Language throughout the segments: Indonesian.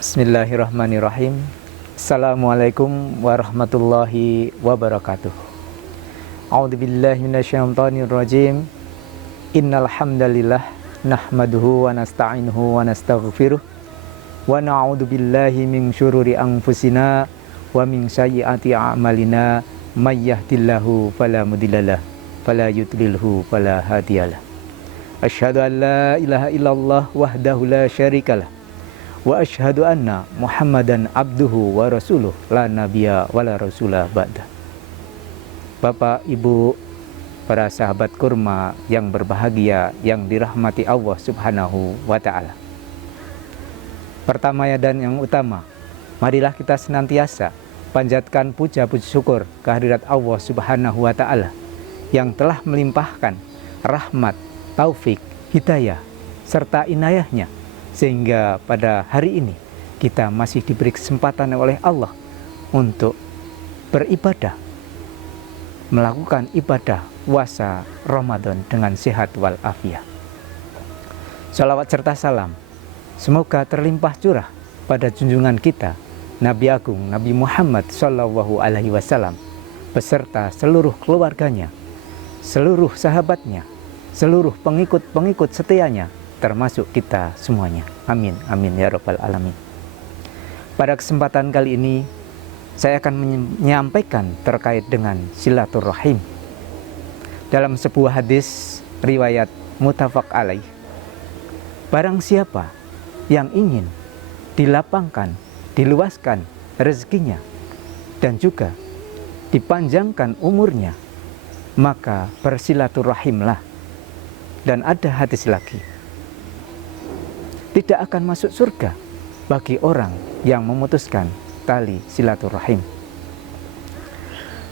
Bismillahirrahmanirrahim. Assalamualaikum warahmatullahi wabarakatuh. A'udzubillahi minasyaitonirrajim. Innal hamdalillah nahmaduhu wa nasta'inuhu wa nastaghfiruh wa na'udzu billahi min syururi anfusina wa min sayyiati a'malina may yahdihillahu fala mudhillalah fala yudlilhu fala hadiyalah. Asyhadu an la ilaha illallah wahdahu la syarikalah wa asyhadu anna Muhammadan abduhu wa rasuluh la nabiyya wa la rasulah ba'da. Bapak, Ibu, para sahabat kurma yang berbahagia, yang dirahmati Allah Subhanahu wa ta'ala. Pertama dan yang utama, marilah kita senantiasa panjatkan puja puji syukur kehadirat Allah Subhanahu wa ta'ala yang telah melimpahkan rahmat, taufik, hidayah, serta inayahnya, sehingga pada hari ini kita masih diberi kesempatan oleh Allah untuk beribadah, melakukan ibadah puasa Ramadan dengan sehat walafiat. Salawat serta salam semoga terlimpah curah pada junjungan kita Nabi Agung Nabi Muhammad Sallallahu Alaihi Wasallam beserta seluruh keluarganya, seluruh sahabatnya, seluruh pengikut-pengikut setianya, termasuk kita semuanya. Amin, amin ya rabbal alamin. Pada kesempatan kali ini saya akan menyampaikan terkait dengan silaturahim. Dalam sebuah hadis riwayat muttafaq alaih, barang siapa yang ingin dilapangkan, diluaskan rezekinya dan juga dipanjangkan umurnya, maka bersilaturahimlah. Dan ada hadis lagi, tidak akan masuk surga bagi orang yang memutuskan tali silaturahim.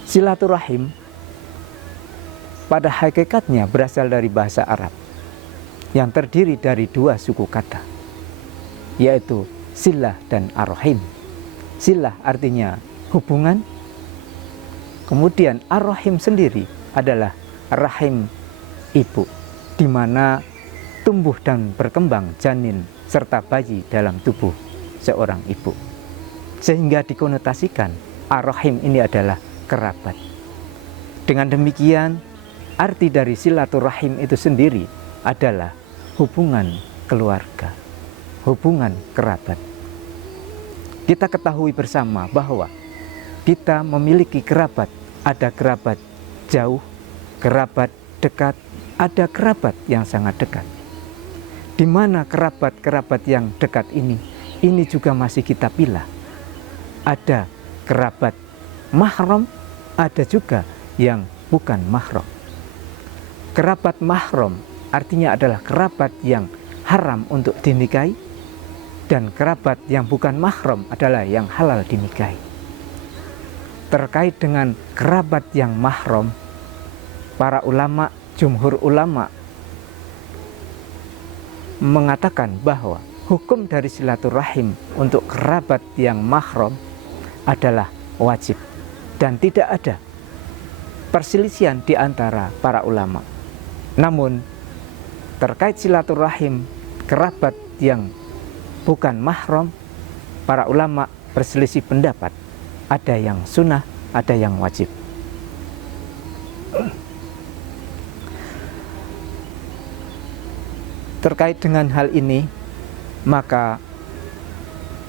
Silaturahim pada hakikatnya berasal dari bahasa Arab yang terdiri dari dua suku kata, yaitu silah dan ar-rahim. Silah artinya hubungan, kemudian ar-rahim sendiri adalah rahim ibu, di mana tumbuh dan berkembang janin serta bayi dalam tubuh seorang ibu, sehingga dikonotasikan ar-rahim ini adalah kerabat. Dengan demikian, arti dari silaturahim itu sendiri adalah hubungan keluarga, hubungan kerabat. Kita ketahui bersama bahwa kita memiliki kerabat, ada kerabat jauh, kerabat dekat, ada kerabat yang sangat dekat. Di mana kerabat-kerabat yang dekat ini juga masih kita pilih. Ada kerabat mahram, ada juga yang bukan mahram. Kerabat mahram artinya adalah kerabat yang haram untuk dinikahi, dan kerabat yang bukan mahram adalah yang halal dinikahi. Terkait dengan kerabat yang mahram, para ulama, jumhur ulama mengatakan bahwa hukum dari silaturahim untuk kerabat yang mahram adalah wajib dan tidak ada perselisihan di antara para ulama. Namun terkait silaturahim kerabat yang bukan mahram, para ulama berselisih pendapat. Ada yang sunnah, ada yang wajib. Terkait dengan hal ini, maka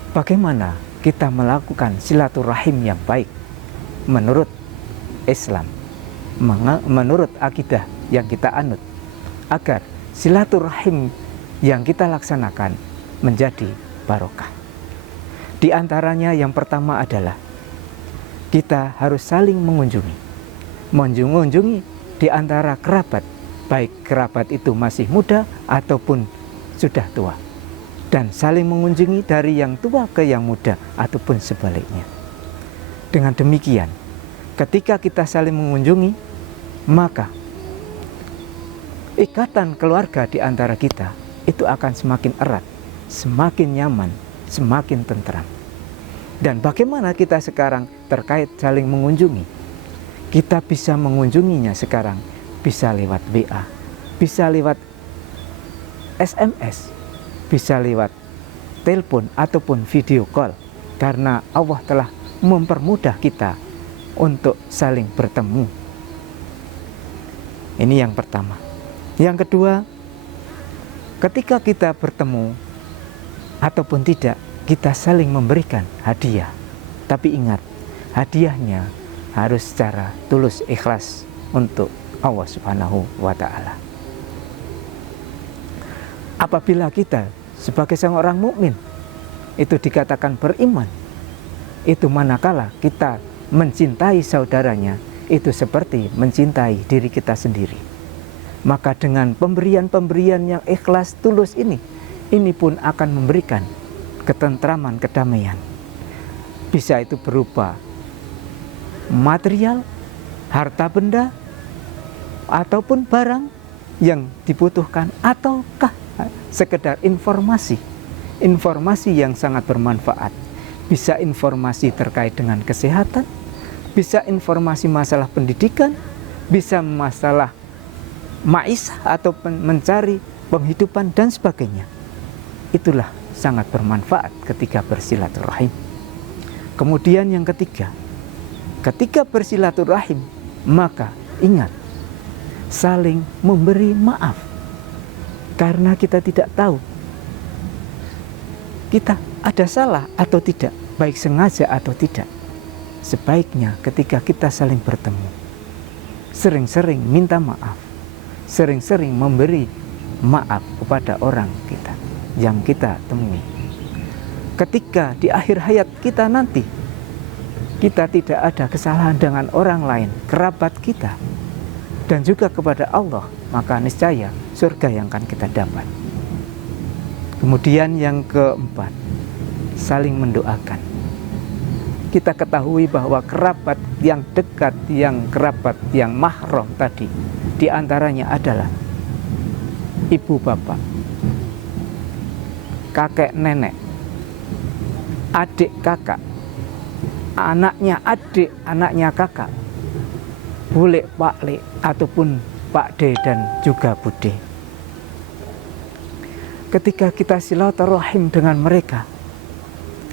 bagaimana kita melakukan silaturahim yang baik menurut Islam, menurut akidah yang kita anut, agar silaturahim yang kita laksanakan menjadi barokah. Di antaranya yang pertama adalah kita harus saling mengunjungi di antara kerabat, baik kerabat itu masih muda ataupun sudah tua, dan saling mengunjungi dari yang tua ke yang muda ataupun sebaliknya. Dengan demikian, ketika kita saling mengunjungi, maka ikatan keluarga di antara kita itu akan semakin erat, semakin nyaman, semakin tentram. Dan bagaimana kita sekarang terkait saling mengunjungi? Kita bisa mengunjunginya sekarang bisa lewat WA, bisa lewat SMS, bisa lewat telepon ataupun video call, karena Allah telah mempermudah kita untuk saling bertemu. Ini yang pertama. Yang kedua, ketika kita bertemu ataupun tidak, kita saling memberikan hadiah. Tapi ingat, hadiahnya harus secara tulus ikhlas untuk Allah Subhanahu wa Ta'ala. Apabila kita sebagai seorang mukmin itu dikatakan beriman, itu manakala kita mencintai saudaranya, itu seperti mencintai diri kita sendiri. Maka dengan pemberian-pemberian yang ikhlas tulus ini pun akan memberikan ketentraman, kedamaian. Bisa itu berupa material, harta benda, ataupun barang yang dibutuhkan, ataukah sekedar informasi yang sangat bermanfaat. Bisa informasi terkait dengan kesehatan, bisa informasi masalah pendidikan, bisa masalah maisah atau mencari penghidupan dan sebagainya. Itulah sangat bermanfaat ketika bersilaturahim. Kemudian yang ketiga, ketika bersilaturahim, maka ingat, saling memberi maaf. Karena kita tidak tahu kita ada salah atau tidak, baik sengaja atau tidak. Sebaiknya ketika kita saling bertemu, sering-sering minta maaf, sering-sering memberi maaf kepada orang kita yang kita temui. Ketika di akhir hayat kita nanti, kita tidak ada kesalahan dengan orang lain, kerabat kita, dan juga kepada Allah, maka niscaya surga yang akan kita dapat. Kemudian yang keempat, saling mendoakan. Kita ketahui bahwa kerabat yang dekat, kerabat yang mahram tadi, diantaranya adalah ibu bapak, kakek nenek, adik kakak, anaknya adik, anaknya kakak, bule pakle ataupun pakde dan juga bude. Ketika kita silaturahim dengan mereka,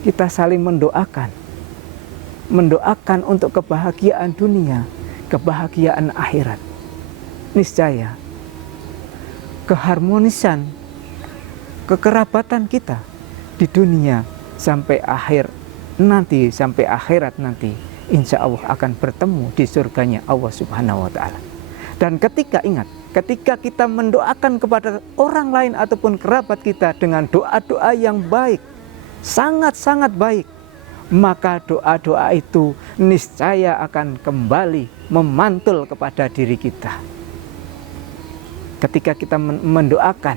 kita saling mendoakan untuk kebahagiaan dunia, kebahagiaan akhirat. Niscaya keharmonisan, kekerabatan kita di dunia sampai akhir nanti, sampai akhirat nanti, insya Allah akan bertemu di surganya Allah Subhanahu wa Ta'ala. Dan ketika kita mendoakan kepada orang lain ataupun kerabat kita dengan doa-doa yang baik, sangat-sangat baik, maka doa-doa itu niscaya akan kembali memantul kepada diri kita. Ketika kita mendoakan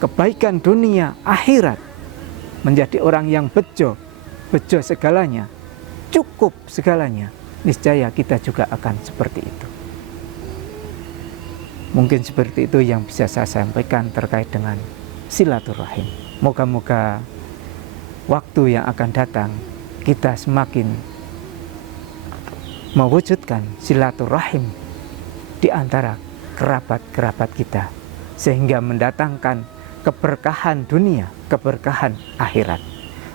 kebaikan dunia, akhirat, menjadi orang yang bejo segalanya, cukup segalanya, niscaya kita juga akan seperti itu. Mungkin seperti itu yang bisa saya sampaikan terkait dengan silaturahim. Moga-moga waktu yang akan datang kita semakin mewujudkan silaturahim di antara kerabat-kerabat kita, sehingga mendatangkan keberkahan dunia, keberkahan akhirat.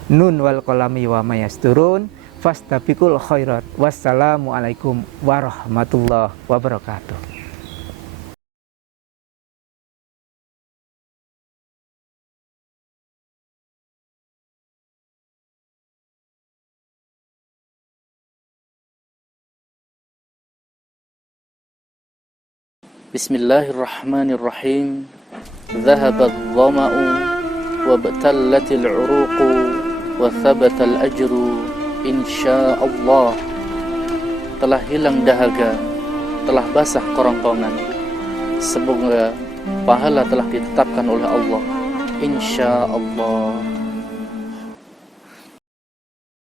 Nun wal qalami wa mayasturun fastabiqul khairat. Wassalamualaikum warahmatullahi wabarakatuh. Bismillahirrahmanirrahim. Dhahaba adh-dhama'u wa batallatil 'uruqu wa thabatal ajru insyaallah. Telah hilang dahaga, telah basah kerongkongan. Semoga pahala telah ditetapkan oleh Allah insyaallah.